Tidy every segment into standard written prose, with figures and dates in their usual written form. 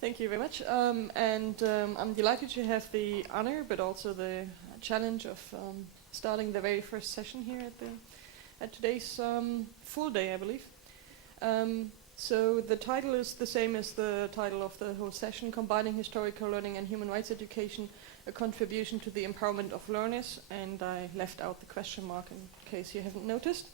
Thank you very much. I'm delighted to have the honor, but also the challenge of starting the very first session here at today's full day, I believe. So the title is the same as the title of the whole session: Combining Historical Learning and Human Rights Education, a Contribution to the Empowerment of Learners. And I left out the question mark in case you haven't noticed.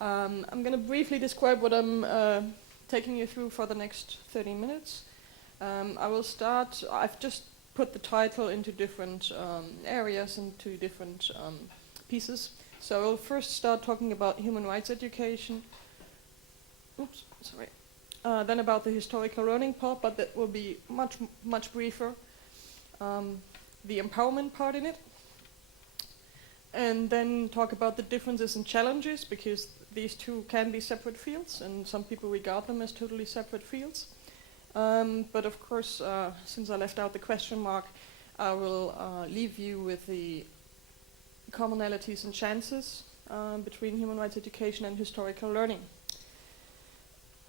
I'm going to briefly describe what I'm taking you through for the next 30 minutes. I will start, I've just put the title into different areas, into different pieces. So I will first start talking about human rights education. Oops, sorry. Then about the historical learning part, but that will be much briefer. The empowerment part in it. And then talk about the differences and challenges, because these two can be separate fields, and some people regard them as totally separate fields. But of course, since I left out the question mark, I will leave you with the commonalities and chances between human rights education and historical learning.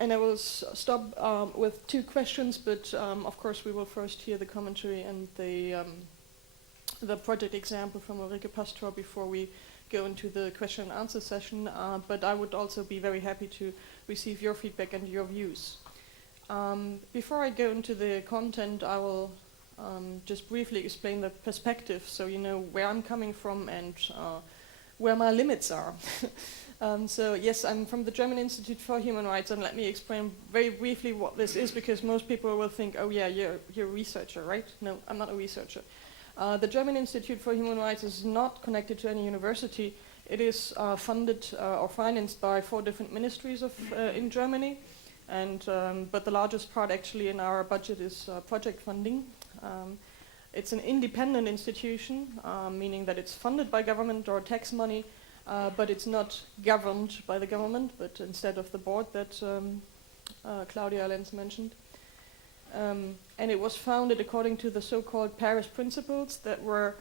And I will stop with two questions, but of course we will first hear the commentary and the project example from Ulrike Pastor before we go into the question and answer session, but I would also be very happy to receive your feedback and your views. Before I go into the content, I will just briefly explain the perspective, so you know where I'm coming from and where my limits are. So yes, I'm from the German Institute for Human Rights, and let me explain very briefly what this is, because most people will think, oh yeah, you're a researcher, right? No, I'm not a researcher. The German Institute for Human Rights is not connected to any university. It is funded or financed by 4 different ministries in Germany, and but the largest part actually in our budget is project funding. It's an independent institution, meaning that it's funded by government or tax money, but it's not governed by the government, but instead of the board that Claudia Lenz mentioned. And it was founded according to the so-called Paris Principles that were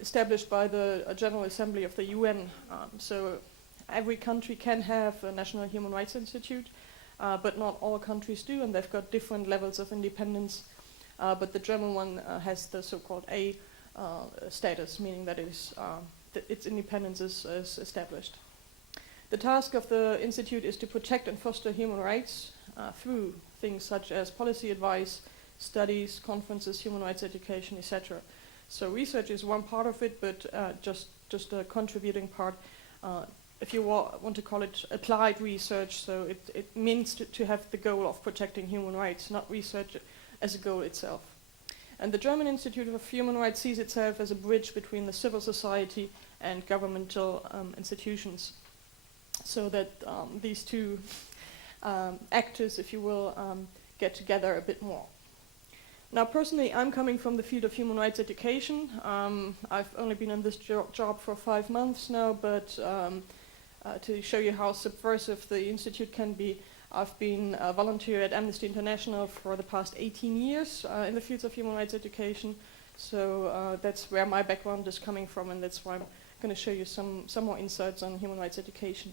established by the General Assembly of the UN. So every country can have a National Human Rights Institute, but not all countries do, and they've got different levels of independence. But the German one has the so-called A status, meaning that its independence is established. The task of the Institute is to protect and foster human rights through things such as policy advice, studies, conferences, human rights education, etc. So research is one part of it, but just a contributing part. If you want to call it applied research, so it means to have the goal of protecting human rights, not research as a goal itself. And the German Institute of Human Rights sees itself as a bridge between the civil society and governmental institutions, so that these two actors, if you will, get together a bit more. Now, personally, I'm coming from the field of human rights education. I've only been in this job for 5 months now, but to show you how subversive the Institute can be, I've been a volunteer at Amnesty International for the past 18 years in the fields of human rights education. So that's where my background is coming from, and that's why I'm going to show you some more insights on human rights education.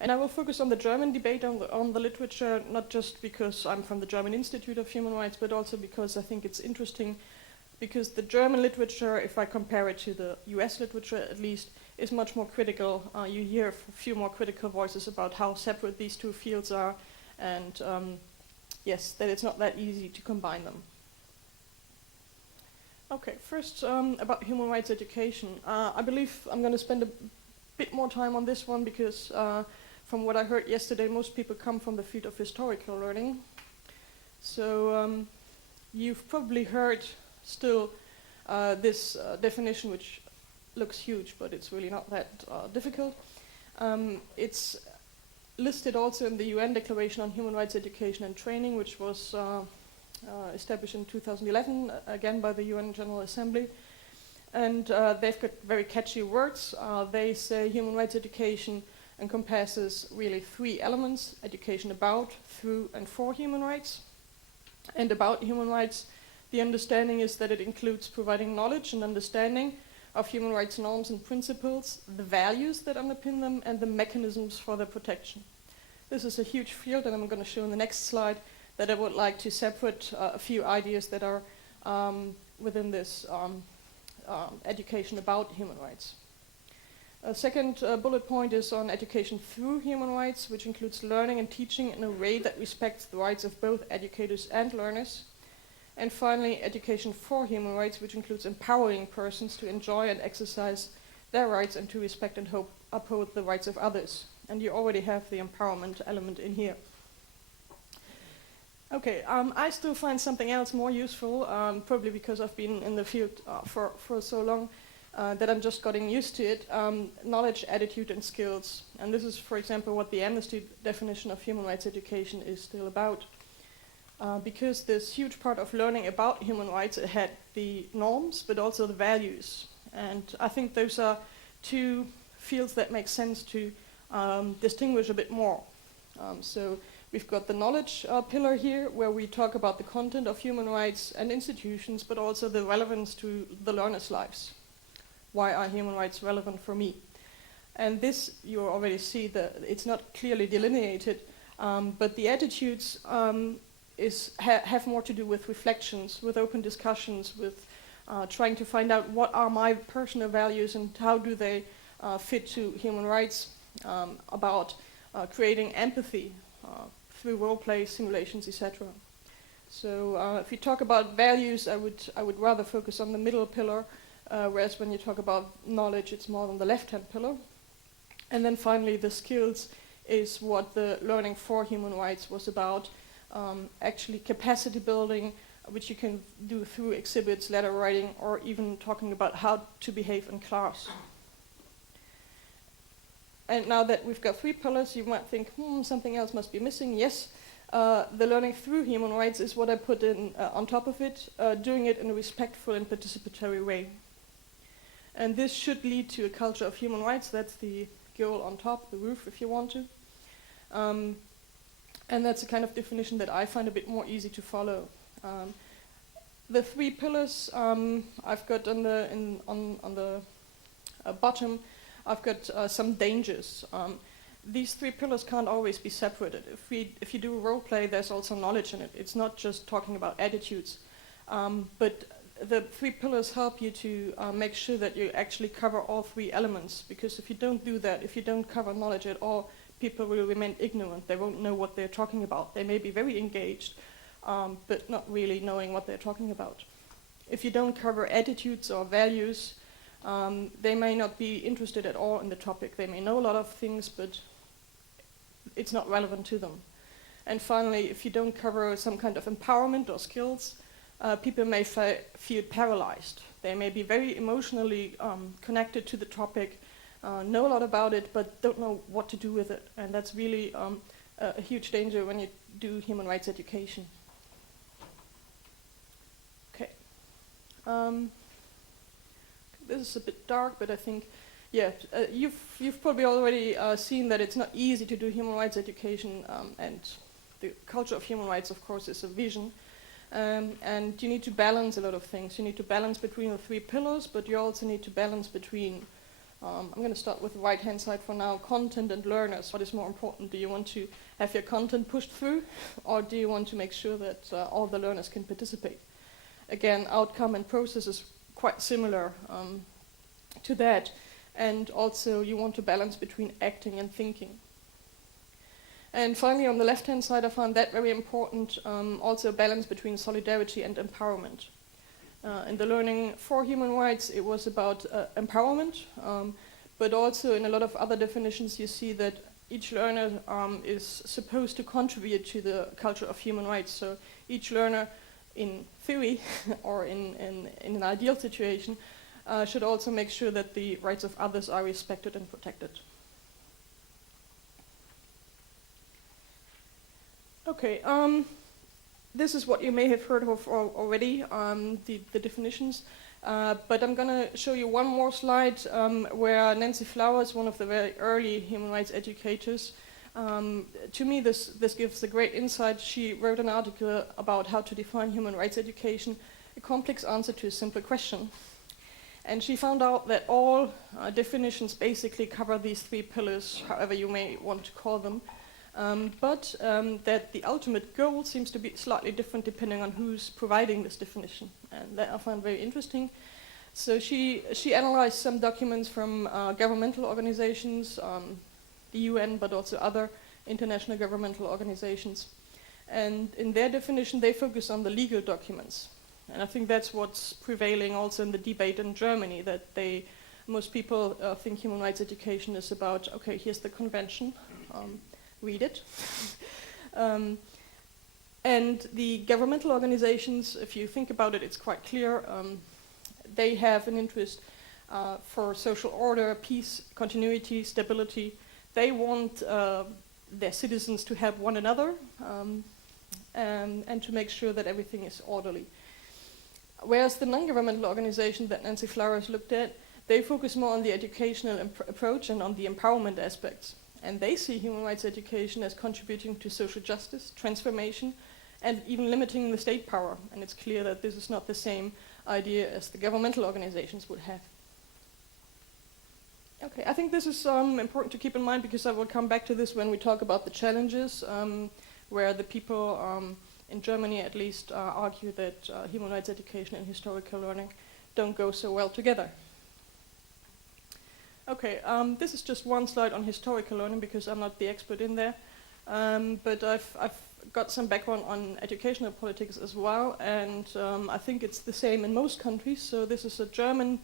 And I will focus on the German debate on the literature, not just because I'm from the German Institute of Human Rights, but also because I think it's interesting, because the German literature, if I compare it to the US literature at least, is much more critical. You hear a few more critical voices about how separate these two fields are, and yes, that it's not that easy to combine them. Okay, first about human rights education. I believe I'm going to spend a bit more time on this one because from what I heard yesterday, most people come from the field of historical learning. So you've probably heard still this definition, which looks huge, but it's really not that difficult. It's listed also in the UN Declaration on Human Rights Education and Training, which was established in 2011, again by the UN General Assembly. And they've got very catchy words. They say human rights education encompasses really 3 elements: education about, through, and for human rights. And about human rights, the understanding is that it includes providing knowledge and understanding of human rights norms and principles, the values that underpin them, and the mechanisms for their protection. This is a huge field, and I'm going to show in the next slide that I would like to separate a few ideas that are within this education about human rights. A second bullet point is on education through human rights, which includes learning and teaching in a way that respects the rights of both educators and learners. And finally, education for human rights, which includes empowering persons to enjoy and exercise their rights and to respect and uphold the rights of others. And you already have the empowerment element in here. Okay, I still find something else more useful, probably because I've been in the field for so long, that I'm just getting used to it, knowledge, attitude, and skills. And this is, for example, what the Amnesty definition of human rights education is still about. Because this huge part of learning about human rights, it had the norms, but also the values. And I think those are two fields that make sense to distinguish a bit more. So we've got the knowledge pillar here, where we talk about the content of human rights and institutions, but also the relevance to the learners' lives. Why are human rights relevant for me? And this, you already see that it's not clearly delineated, but the attitudes have more to do with reflections, with open discussions, with trying to find out what are my personal values and how do they fit to human rights, about creating empathy through role play, simulations, etc. So if you talk about values, I would rather focus on the middle pillar, whereas when you talk about knowledge, it's more on the left-hand pillar. And then finally, the skills is what the learning for human rights was about, actually capacity building, which you can do through exhibits, letter writing, or even talking about how to behave in class. And now that we've got 3 pillars, you might think, something else must be missing. Yes, the learning through human rights is what I put in on top of it, doing it in a respectful and participatory way. And this should lead to a culture of human rights. That's the goal on top, the roof, if you want to. And that's a kind of definition that I find a bit more easy to follow. The 3 pillars I've got on the bottom, I've got some dangers. These 3 pillars can't always be separated. If you do role play, there's also knowledge in it. It's not just talking about attitudes, but the 3 pillars help you to make sure that you actually cover all 3 elements. Because if you don't do that, if you don't cover knowledge at all, people will remain ignorant. They won't know what they're talking about. They may be very engaged, but not really knowing what they're talking about. If you don't cover attitudes or values, they may not be interested at all in the topic. They may know a lot of things, but it's not relevant to them. And finally, if you don't cover some kind of empowerment or skills, people may feel paralyzed. They may be very emotionally connected to the topic, know a lot about it, but don't know what to do with it. And that's really a huge danger when you do human rights education. Okay. This is a bit dark, but I think, yeah, you've probably already seen that it's not easy to do human rights education, and the culture of human rights, of course, is a vision. And you need to balance a lot of things. You need to balance between the 3 pillars, but you also need to balance between, I'm going to start with the right-hand side for now, content and learners. What is more important? Do you want to have your content pushed through, or do you want to make sure that all the learners can participate? Again, outcome and process is quite similar to that. And also you want to balance between acting and thinking. And finally, on the left-hand side, I found that very important, also a balance between solidarity and empowerment. In the learning for human rights, it was about empowerment, but also in a lot of other definitions, you see that each learner is supposed to contribute to the culture of human rights. So each learner, in theory, or in an ideal situation, should also make sure that the rights of others are respected and protected. Okay, this is what you may have heard of already, the definitions, but I'm going to show you one more slide where Nancy Flowers, one of the very early human rights educators, to me this gives a great insight. She wrote an article about how to define human rights education, a complex answer to a simple question. And she found out that all definitions basically cover these 3 pillars, however you may want to call them, but that the ultimate goal seems to be slightly different depending on who's providing this definition. And that I found very interesting. So she analyzed some documents from governmental organizations, the UN, but also other international governmental organizations. And in their definition, they focus on the legal documents. And I think that's what's prevailing also in the debate in Germany, that most people think human rights education is about, okay, here's the convention, read it. And the governmental organizations, if you think about it, it's quite clear. They have an interest for social order, peace, continuity, stability. They want their citizens to help one another and to make sure that everything is orderly. Whereas the non-governmental organization that Nancy Flowers looked at, they focus more on the educational approach and on the empowerment aspects. And they see human rights education as contributing to social justice, transformation, and even limiting the state power. And it's clear that this is not the same idea as the governmental organizations would have. Okay, I think this is important to keep in mind because I will come back to this when we talk about the challenges, where the people in Germany at least argue that human rights education and historical learning don't go so well together. Okay, this is just one slide on historical learning because I'm not the expert in there, but I've got some background on educational politics as well, and I think it's the same in most countries. So this is a German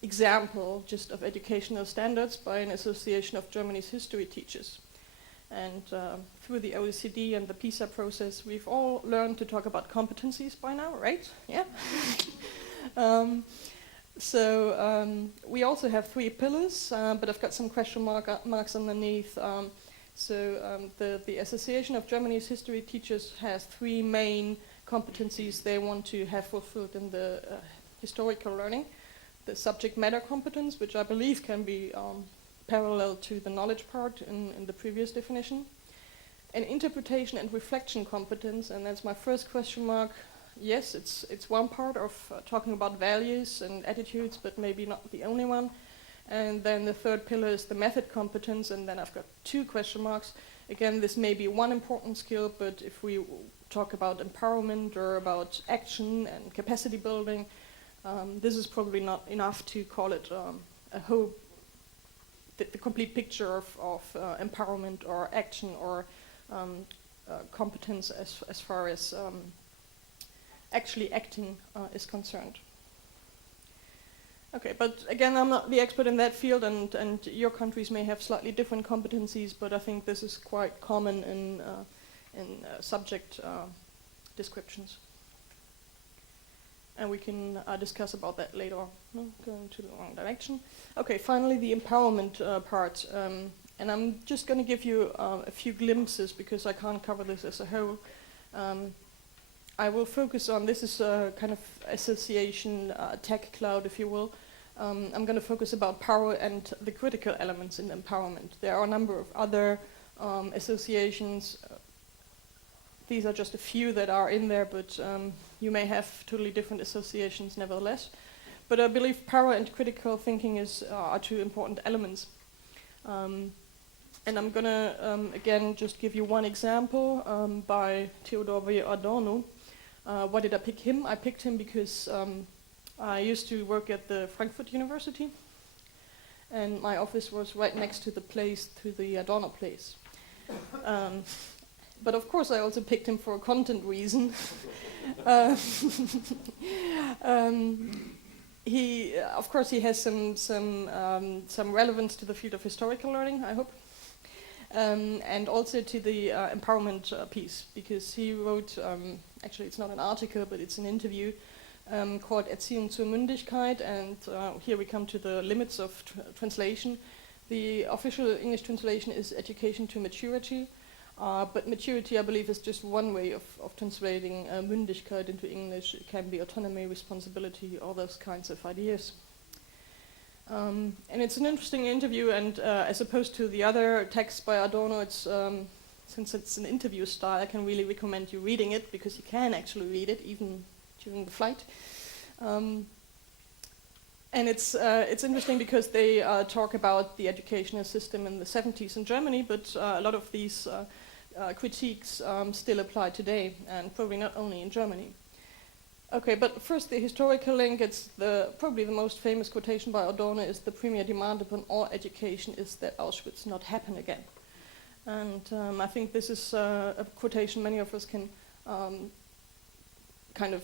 example just of educational standards by an association of Germany's history teachers. And through the OECD and the PISA process, we've all learned to talk about competencies by now, right? Yeah. We also have 3 pillars, but I've got some question marks underneath. The Association of Germany's History Teachers has 3 main competencies they want to have fulfilled in the historical learning. The subject matter competence, which I believe can be parallel to the knowledge part in the previous definition. An interpretation and reflection competence, and that's my first question mark. Yes, it's one part of talking about values and attitudes, but maybe not the only one. And then the third pillar is the method competence, and then I've got 2 question marks. Again, this may be one important skill, but if we talk about empowerment or about action and capacity building, this is probably not enough to call it the complete picture of empowerment or action or competence as far as actually acting is concerned. Okay, but again, I'm not the expert in that field, and your countries may have slightly different competencies, but I think this is quite common in subject descriptions. And we can discuss about that later on. No, going to the wrong direction. Okay, finally the empowerment part. And I'm just going to give you a few glimpses because I can't cover this as a whole. I will focus on, this is a kind of association tech cloud, if you will. I'm going to focus about power and the critical elements in empowerment. There are a number of other associations. These are just a few that are in there, but you may have totally different associations nevertheless. But I believe power and critical thinking are 2 important elements. And I'm going to, again, just give you one example by Theodor W. Adorno. Why did I pick him? I picked him because I used to work at the Frankfurt University, and my office was right next to the Adorno place. But of course, I also picked him for a content reason. Of course, he has some relevance to the field of historical learning, I hope, and also to the empowerment piece, because he wrote, actually it's not an article, but it's an interview called Erziehung zur Mündigkeit, and here we come to the limits of translation. The official English translation is education to maturity. But maturity, I believe, is just one way of translating Mündigkeit into English. It can be autonomy, responsibility, all those kinds of ideas. And it's an interesting interview, and as opposed to the other texts by Adorno, since it's an interview style, I can really recommend you reading it, because you can actually read it even during the flight. And it's interesting because they talk about the educational system in the 70s in Germany, but a lot of these critiques still apply today, and probably not only in Germany. Okay, but first the historical link. It's probably the most famous quotation by Adorno is the premier demand upon all education is that Auschwitz not happen again. And I think this is a quotation many of us can kind of,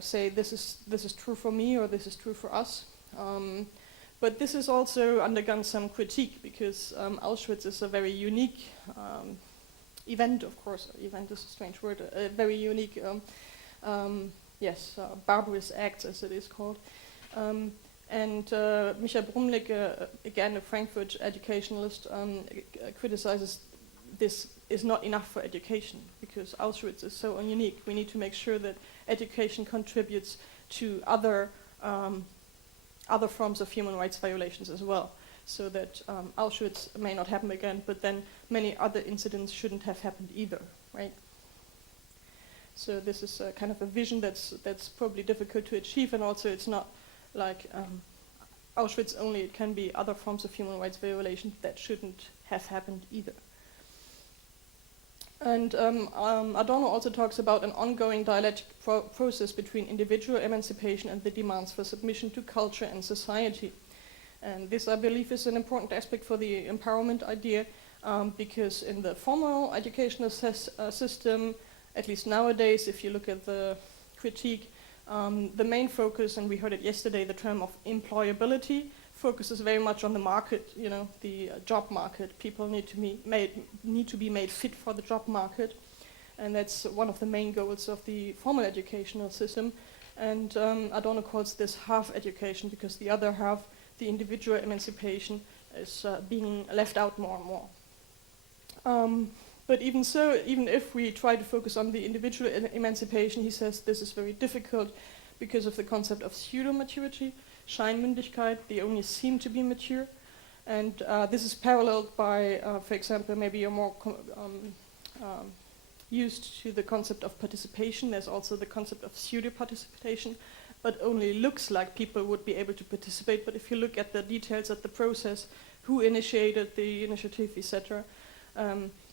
say this is true for me or this is true for us. But this has also undergone some critique because Auschwitz is a very unique event, of course. Event is a strange word. A very unique, barbarous act, as it is called. And Michael Brumlik, again a Frankfurt educationalist, criticizes this is not enough for education because Auschwitz is so unique. We need to make sure that education contributes to other forms of human rights violations as well, so that Auschwitz may not happen again, but then many other incidents shouldn't have happened either, right? So this is kind of a vision that's probably difficult to achieve, and also it's not like Auschwitz only. It can be other forms of human rights violations that shouldn't have happened either. And Adorno also talks about an ongoing dialectic process between individual emancipation and the demands for submission to culture and society. And this, I believe, is an important aspect for the empowerment idea, because in the formal educational system, at least nowadays, if you look at the critique, the main focus, and we heard it yesterday, the term of employability, focuses very much on the market, the job market. People need to be made fit for the job market, and that's one of the main goals of the formal educational system. And Adorno calls this half education because the other half, the individual emancipation, is being left out more and more. But even so, even if we try to focus on the individual emancipation, he says this is very difficult because of the concept of pseudo-maturity, Scheinmündigkeit. They only seem to be mature. And this is paralleled by, for example, maybe you're more used to the concept of participation. There's also the concept of pseudo-participation, but only looks like people would be able to participate. But if you look at the details of the process, who initiated the initiative, etc.,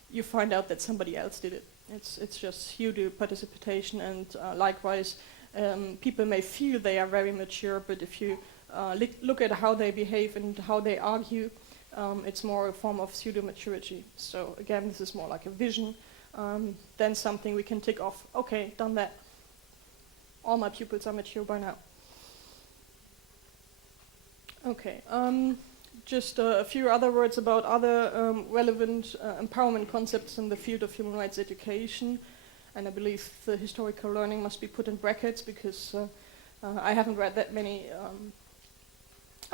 you find out that somebody else did it. It's just pseudo-participation, and likewise, people may feel they are very mature, but if you look at how they behave and how they argue, it's more a form of pseudo-maturity. So again, this is more like a vision than something we can tick off. Okay, done that. All my pupils are mature by now. Okay, just a few other words about other relevant empowerment concepts in the field of human rights education. And I believe the historical learning must be put in brackets because I haven't read that many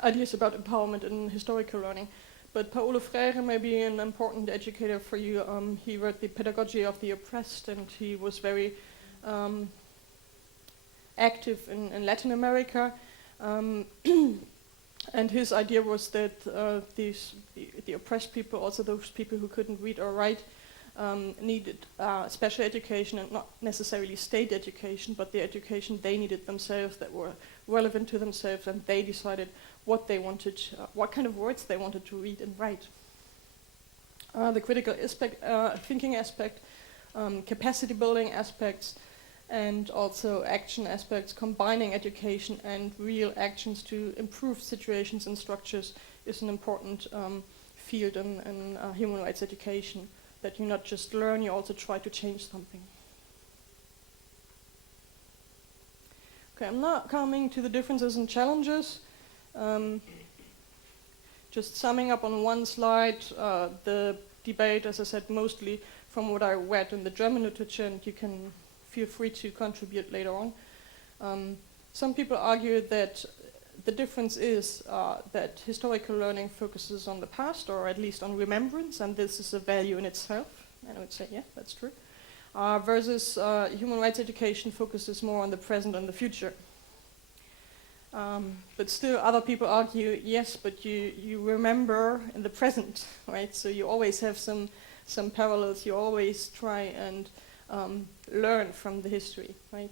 ideas about empowerment in historical learning. But Paulo Freire may be an important educator for you. He wrote The Pedagogy of the Oppressed, and he was very active in Latin America. And his idea was that the oppressed people, also those people who couldn't read or write, needed special education, and not necessarily state education, but the education they needed themselves that were relevant to themselves, and they decided what they wanted, what kind of words they wanted to read and write. The critical thinking aspect, capacity building aspects, and also action aspects, combining education and real actions to improve situations and structures is an important field in human rights education, that you not just learn, you also try to change something. Okay, I'm now coming to the differences and challenges. Just summing up on one slide, the debate, as I said, mostly from what I read in the German literature, and you can feel free to contribute later on. Some people argue that the difference is that historical learning focuses on the past, or at least on remembrance, and this is a value in itself. And I would say, yeah, that's true. Versus human rights education focuses more on the present and the future. But still, other people argue, yes, but you remember in the present, right? So you always have some parallels. You always try and learn from the history, right?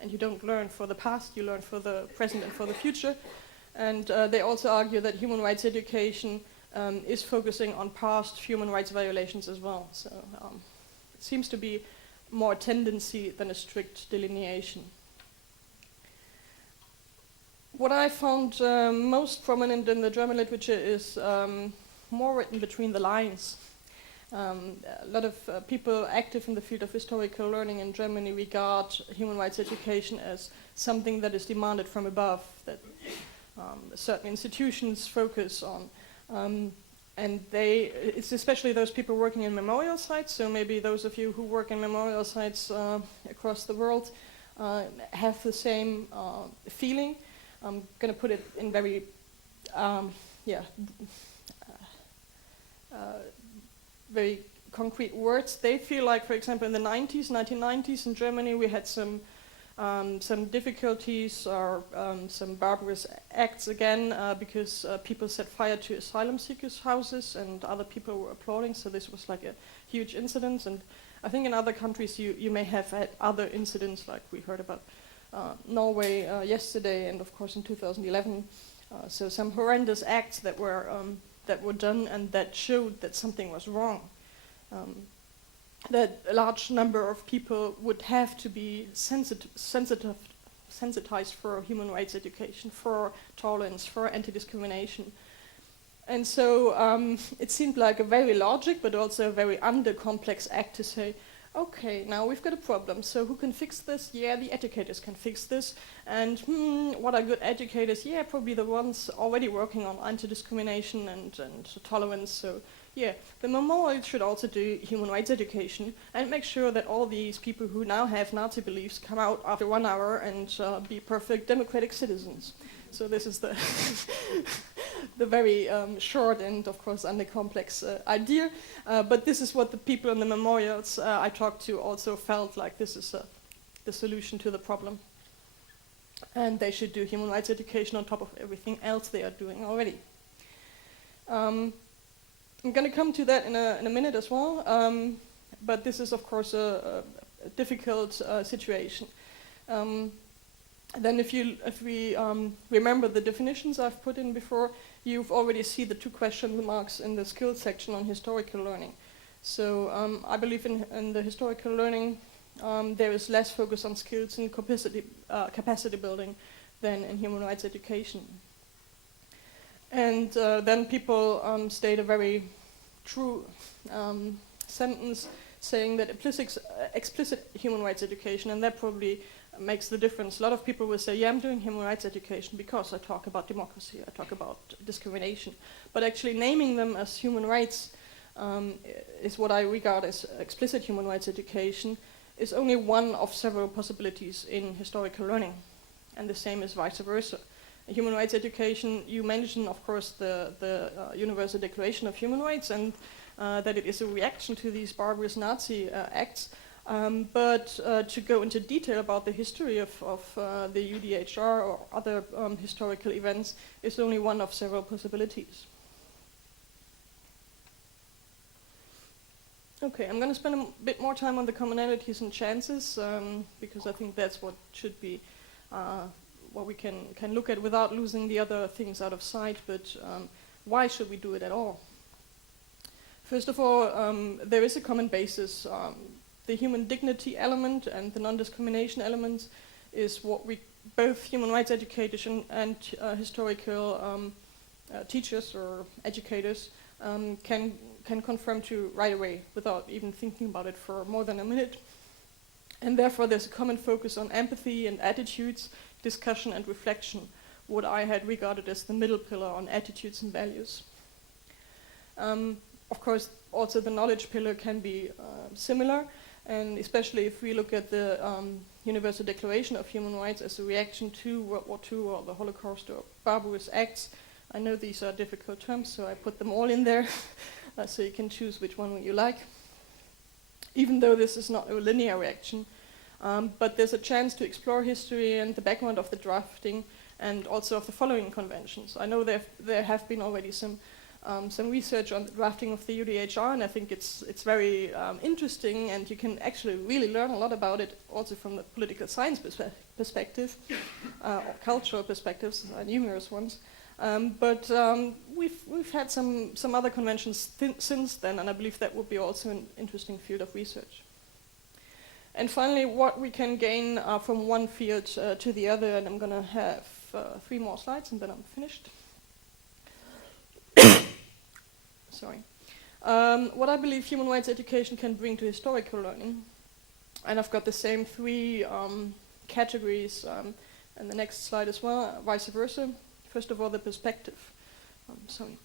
And you don't learn for the past, you learn for the present and for the future. And they also argue that human rights education is focusing on past human rights violations as well. So it seems to be more a tendency than a strict delineation. What I found most prominent in the German literature is more written between the lines. A lot of people active in the field of historical learning in Germany regard human rights education as something that is demanded from above, that certain institutions focus on. And it's especially those people working in memorial sites, so maybe those of you who work in memorial sites across the world have the same feeling. I'm going to put it in very, very concrete words. They feel like, for example, in the 1990s in Germany, we had some difficulties or some barbarous acts again because people set fire to asylum seekers' houses and other people were applauding, so this was like a huge incident. And I think in other countries you may have had other incidents, like we heard about Norway yesterday, and of course in 2011. So some horrendous acts that were done and that showed that something was wrong. That a large number of people would have to be sensitized for human rights education, for tolerance, for anti-discrimination. And so it seemed like a very logic, but also a very under-complex act to say, okay, now we've got a problem, so who can fix this? Yeah, the educators can fix this. And what are good educators? Yeah, probably the ones already working on anti-discrimination and tolerance. So yeah, the memorial should also do human rights education and make sure that all these people who now have Nazi beliefs come out after 1 hour and be perfect democratic citizens. So this is the the very short and, of course, under-complex idea. But this is what the people in the memorials I talked to also felt like this is the solution to the problem. And they should do human rights education on top of everything else they are doing already. I'm going to come to that in a minute as well. But this is, of course, a difficult situation. Then if we remember the definitions I've put in before, you've already seen the 2 question marks in the skills section on historical learning. So I believe in the historical learning there is less focus on skills and capacity building than in human rights education. And then people state a very true sentence saying that explicit human rights education, and that probably makes the difference. A lot of people will say, yeah, I'm doing human rights education because I talk about democracy, I talk about discrimination. But actually naming them as human rights is what I regard as explicit human rights education, is only one of several possibilities in historical learning. And the same is vice versa. Human rights education, you mentioned, of course, the Universal Declaration of Human Rights, and that it is a reaction to these barbarous Nazi acts. But to go into detail about the history of the UDHR or other historical events is only one of several possibilities. Okay, I'm going to spend a bit more time on the commonalities and chances, because I think that's what should be what we can look at without losing the other things out of sight. But why should we do it at all? First of all, there is a common basis. The human dignity element and the non-discrimination element is what we, both human rights educators and historical teachers or educators can confirm to right away without even thinking about it for more than a minute. And therefore there's a common focus on empathy and attitudes, discussion and reflection, what I had regarded as the middle pillar on attitudes and values. Of course, also the knowledge pillar can be similar, and especially if we look at the Universal Declaration of Human Rights as a reaction to World War II or the Holocaust or barbarous acts. I know these are difficult terms, so I put them all in there, so you can choose which one you like. Even though this is not a linear reaction, but there's a chance to explore history and the background of the drafting and also of the following conventions. I know there have been already some some research on the drafting of the UDHR, and I think it's very interesting, and you can actually really learn a lot about it, also from the political science perspective, or cultural perspectives, numerous ones. But we've had some other conventions since then, and I believe that would be also an interesting field of research. And finally, what we can gain from one field to the other, and I'm going to have 3 more slides, and then I'm finished. Sorry. What I believe human rights education can bring to historical learning, and I've got the same 3 categories in the next slide as well, vice versa. First of all, the perspective. Sorry.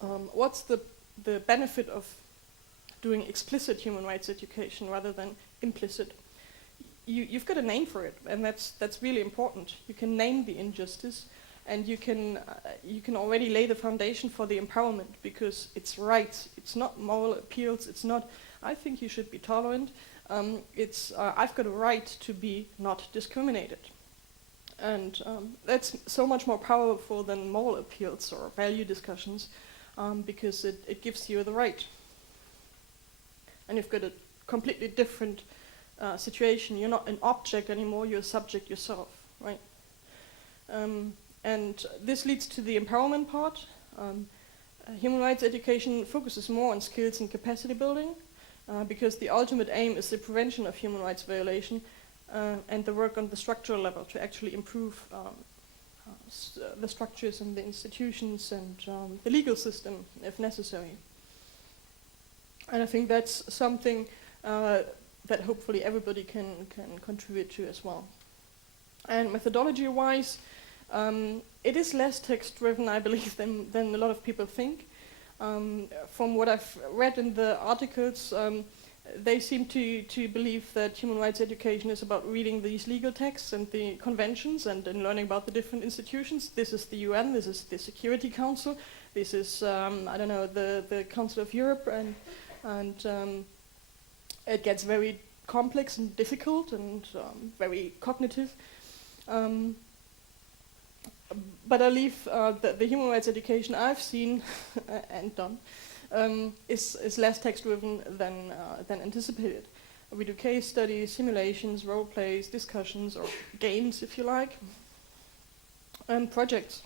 What's the benefit of doing explicit human rights education rather than implicit? You've got a name for it, and that's really important. You can name the injustice, and you can already lay the foundation for the empowerment, because it's rights. It's not moral appeals. It's not, I think you should be tolerant. It's I've got a right to be not discriminated, and that's so much more powerful than moral appeals or value discussions, because it gives you the right. And you've got a completely different situation. You're not an object anymore, you're a subject yourself, right? And this leads to the empowerment part. Human rights education focuses more on skills and capacity building, because the ultimate aim is the prevention of human rights violation and the work on the structural level to actually improve the structures and the institutions and the legal system if necessary. And I think that's something that hopefully everybody can contribute to as well. And methodology-wise, it is less text-driven, I believe, than a lot of people think. From what I've read in the articles, they seem to believe that human rights education is about reading these legal texts and the conventions and learning about the different institutions. This is the UN, this is the Security Council, this is, I don't know, the Council of Europe, and it gets very complex and difficult and very cognitive. But I believe that the human rights education I've seen and done is less text-driven than anticipated. We do case studies, simulations, role plays, discussions, or games, if you like, and projects,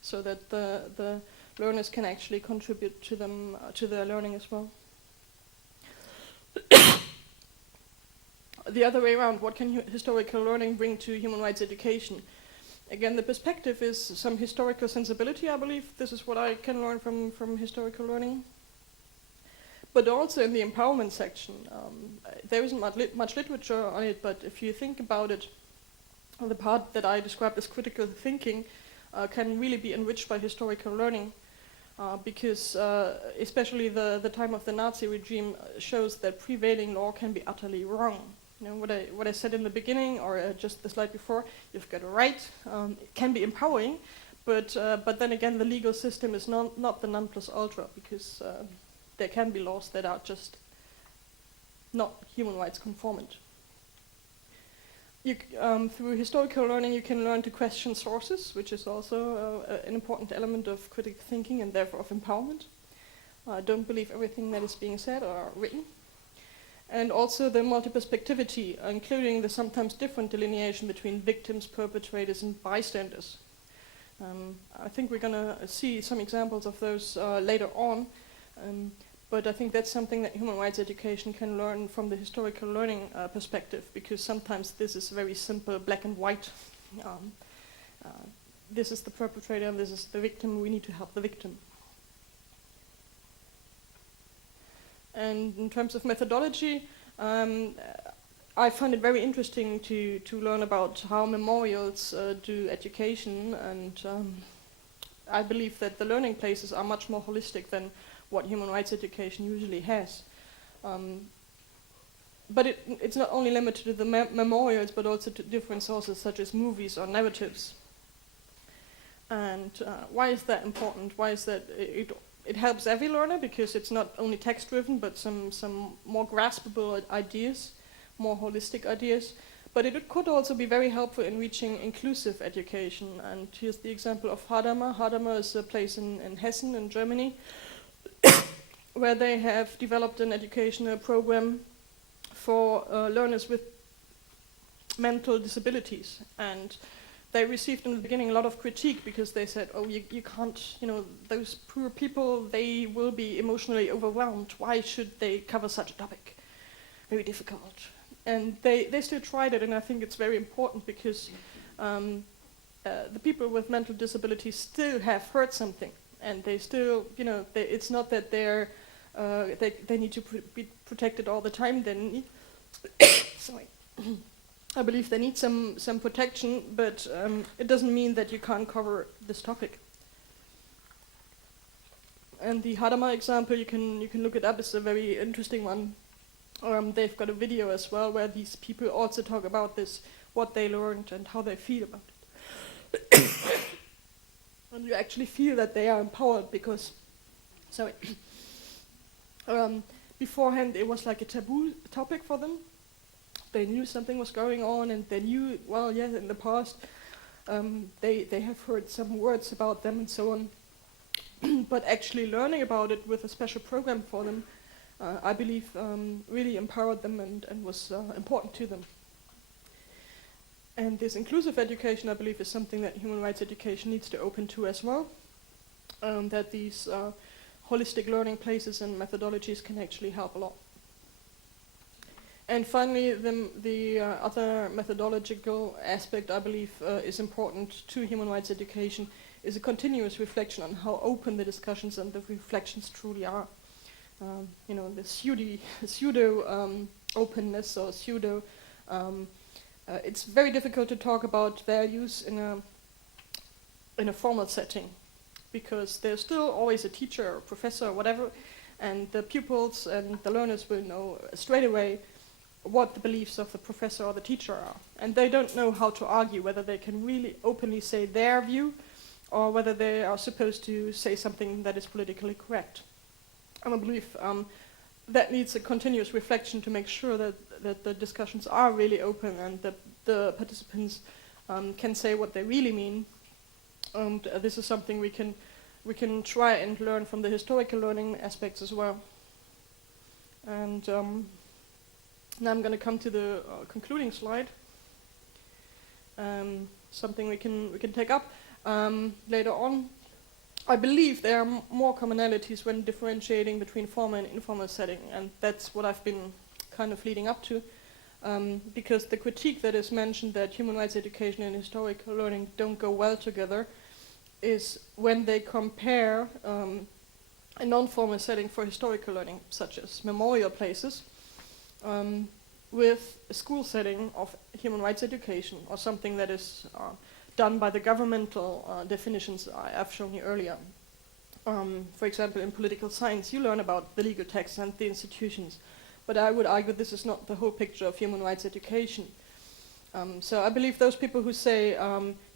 so that the learners can actually contribute to them to their learning as well. The other way around, what can historical learning bring to human rights education? Again, the perspective is some historical sensibility, I believe. This is what I can learn from historical learning. But also in the empowerment section, there isn't much literature on it, but if you think about it, the part that I described as critical thinking can really be enriched by historical learning, because especially the time of the Nazi regime shows that prevailing law can be utterly wrong. You know, what I said in the beginning, or just the slide before, you've got a right. It can be empowering, but then again, the legal system is not the non plus ultra, because there can be laws that are just not human rights conformant. Through historical learning, you can learn to question sources, which is also an important element of critical thinking and therefore of empowerment. Don't believe everything that is being said or written. And also the multi-perspectivity, including the sometimes different delineation between victims, perpetrators, and bystanders. I think we're going to see some examples of those later on, but I think that's something that human rights education can learn from the historical learning perspective, because sometimes this is very simple, black and white. This is the perpetrator and this is the victim, we need to help the victim. And in terms of methodology, I find it very interesting to learn about how memorials do education, and I believe that the learning places are much more holistic than what human rights education usually has. But it's not only limited to the memorials, but also to different sources such as movies or narratives. And why is that important? Why is that it helps every learner, because it's not only text-driven, but some more graspable ideas, more holistic ideas. But it could also be very helpful in reaching inclusive education. And here's the example of Hadamar. Hadamar is a place in Hessen in Germany where they have developed an educational program for learners with mental disabilities. And they received in the beginning a lot of critique because they said, oh, you can't, those poor people, they will be emotionally overwhelmed. Why should they cover such a topic? Very difficult. And they still tried it, and I think it's very important because the people with mental disabilities still have heard something, and they still, it's not that they need to be protected all the time. They need sorry. I believe they need some protection, but it doesn't mean that you can't cover this topic. And the Hadamar example, you can look it up. It's a very interesting one. They've got a video as well where these people also talk about this, what they learned and how they feel about it. And you actually feel that they are empowered because, beforehand it was like a taboo topic for them. They knew something was going on, and they knew, well, yes, in the past they have heard some words about them and so on. But actually learning about it with a special program for them, I believe really empowered them and was important to them. And this inclusive education, I believe, is something that human rights education needs to open to as well. That these holistic learning places and methodologies can actually help a lot. And finally, the other methodological aspect I believe is important to human rights education is a continuous reflection on how open the discussions and the reflections truly are. The pseudo openness or pseudo. It's very difficult to talk about values in a formal setting because there's still always a teacher or professor or whatever, and the pupils and the learners will know straight away what the beliefs of the professor or the teacher are. And they don't know how to argue, whether they can really openly say their view or whether they are supposed to say something that is politically correct. And I believe that needs a continuous reflection to make sure that the discussions are really open and that the participants can say what they really mean. And this is something we can try and learn from the historical learning aspects as well. And now I'm going to come to the concluding slide. Something we can take up later on. I believe there are more commonalities when differentiating between formal and informal setting, and that's what I've been kind of leading up to, because the critique that is mentioned that human rights education and historical learning don't go well together is when they compare a non-formal setting for historical learning, such as memorial places, with a school setting of human rights education or something that is done by the governmental definitions I've shown you earlier. For example, in political science, you learn about the legal texts and the institutions, but I would argue this is not the whole picture of human rights education. So I believe those people who say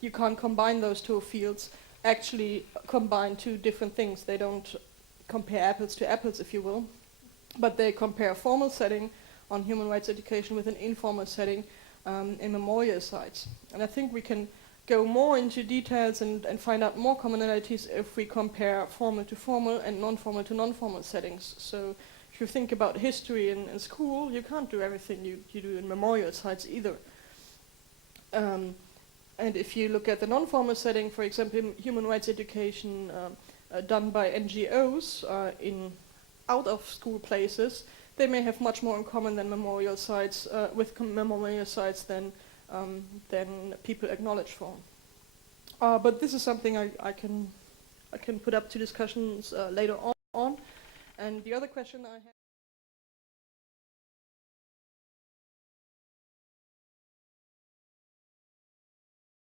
you can't combine those two fields actually combine two different things. They don't compare apples to apples, if you will, but they compare a formal setting on human rights education with an informal setting in memorial sites. And I think we can go more into details and find out more commonalities if we compare formal to formal and non-formal to non-formal settings. So if you think about history in school, you can't do everything you do in memorial sites either. And if you look at the non-formal setting, for example, human rights education done by NGOs in out-of-school places, they may have much more in common than memorial sites memorial sites than people acknowledge for. But this is something I can put up to discussions later on. And the other question I have